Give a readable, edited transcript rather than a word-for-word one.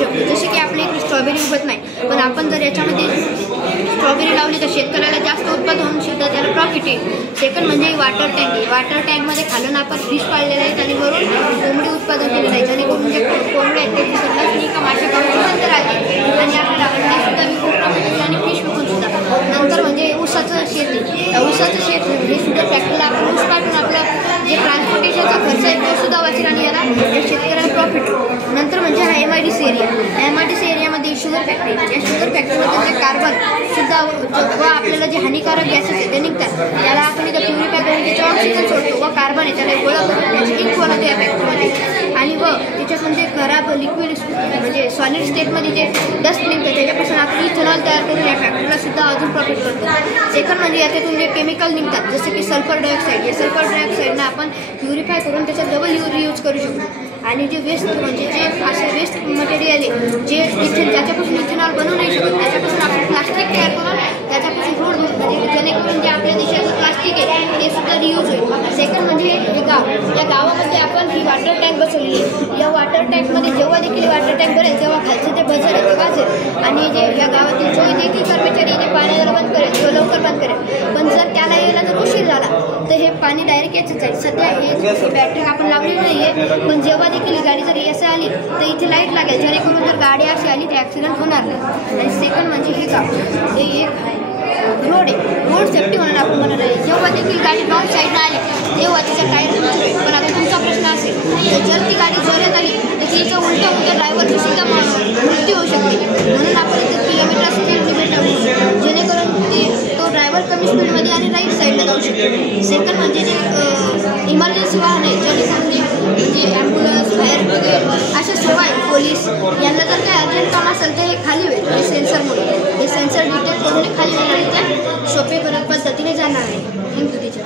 शकतो। जसे की आपल्या इकडे स्ट्रॉबेरी उगत नाही, पण आपण जर याच्यामध्ये स्ट्रॉबेरी लावली तर शेतकऱ्याला जास्त उत्पादन होऊन सुद्धा त्याला प्रॉफिट येईल। सेकंड म्हणजे वॉटर टँक आहे। वॉटर टँकमध्ये खालून आपण फिश पाळलेले आहेत आणि वरून कोंबडी उत्पादन केलेलं आहे, जेणेकरून जे कोंबड्या आहेत ते नसली का मासे खाऊन नंतर आले आणि आपल्याला अंड्यासुद्धा विकून प्रॉफिट होईल आणि फिश विकून सुद्धा। नंतर म्हणजे ऊसाचं शेत आहे। ऊसाचं शेत हे सुद्धा फॅक्टरीला आपण ऊस काढून आपलं जे ट्रान्सपोर्टेशनचा खर्च आहे तो सुद्धा वाचेल आणि याला शेतकऱ्याला प्रॉफिट होईल। नंतर म्हणजे हा MIDC एरिया। MIDC एरियामध्ये शुगर फॅक्टरी, या शुगर फॅक्टरीमध्ये जे कार्बन सुद्धा व आपल्याला जे हानिकारक गॅसेस आहे ते निघतात, त्याला आपण इथं प्युरिफाय करून त्याचे ऑक्सिजन सोडतो व कार्बन आहे त्याला गोळा करून त्याची इंक बनवतो या फॅक्टरीमध्ये आणि व त्याच्यात म्हणजे खराब लिक्विड म्हणजे सॉलिड स्टेटमध्ये जे डस्ट निघतं त्याच्यापासून आपण इथेनॉल तयार करून या फॅक्टरीला सुद्धा अजून प्रॉफिट करतो। सेकंड म्हणजे याच्यातून जे केमिकल निघतात जसे की सल्फर डायऑक्साईड, या सल्फर डायऑक्साईडनं आपण प्युरिफाय करून त्याचा डबल यूज करू शकतो। आणि जे वेस्ट म्हणजे जे असे वेस्ट मटेरियल आहे जे ज्याच्यापासून इथेनॉल बनवू नाही शकत त्याच्यापासून आपण प्लास्टिक तयार करून त्याच्यापासून रोड म्हणजे जेणेकरून जे आपल्या देशाचं प्लास्टिक आहे ते सुद्धा रियूज होईल। सेकंड म्हणजे हे गाव, या गावामध्ये आपण ही वॉटर टँक बसवली आहे। या वॉटर टँकमध्ये जेव्हा देखील वॉटर टँक भरेल तेव्हा खालचं जे बजर आहे ते वाजेल आणि जे या गावातील जो देखील कर्मचारी ते पाण्याला बंद करेल तो लवकर बंद करेल। पण जर त्याला यायला जर उशीर झाला तर हे पाणी डायरेक्ट याचंच जाईल। सध्या हे बॅटरी आपण लावली नाही आहे, पण जेव्हा देखील गाडी जर असं आली तर इथे लाईट लागेल, जेणेकरून जर गाडी अशी आली तर ॲक्सिडेंट होणार नाही। आणि सेकंड म्हणजे हे गाव हे एक रोड आहे, रोड सेफ्टी म्हणून आपण म्हणत आहे। जेव्हा देखील गाडी रॉंग साईडला आली तेव्हा तिचा टायर पंक्चर होईल। पण आता तुमचा प्रश्न असेल तर जर ती गाडी जोरात आली तर तिचं उलट्या ड्रायव्हरची सुद्धा मृत्यू होऊ शकते। म्हणून आपण इथे किलोमीटर स्पीड लिमिट लावू जेणेकरून तो ड्रायव्हर कमी स्पीडमध्ये आणि राईट साईडला जाऊ शकतो। सेकंड म्हणजे जे इमर्जन्सी वाहन आहे म्हणजे ॲम्ब्युलन्स, फायर ब्रिगेड अशा सेवा आहेत, पोलीस यांना जर काही अर्जंट काम असेल तर हे खाली होईल। हे सेन्सरमुळे हे सेन्सर डिटेक्ट करून खाली होईल आणि त्या सोपे पद्धतीने जाणार आहे। Thank you teacher.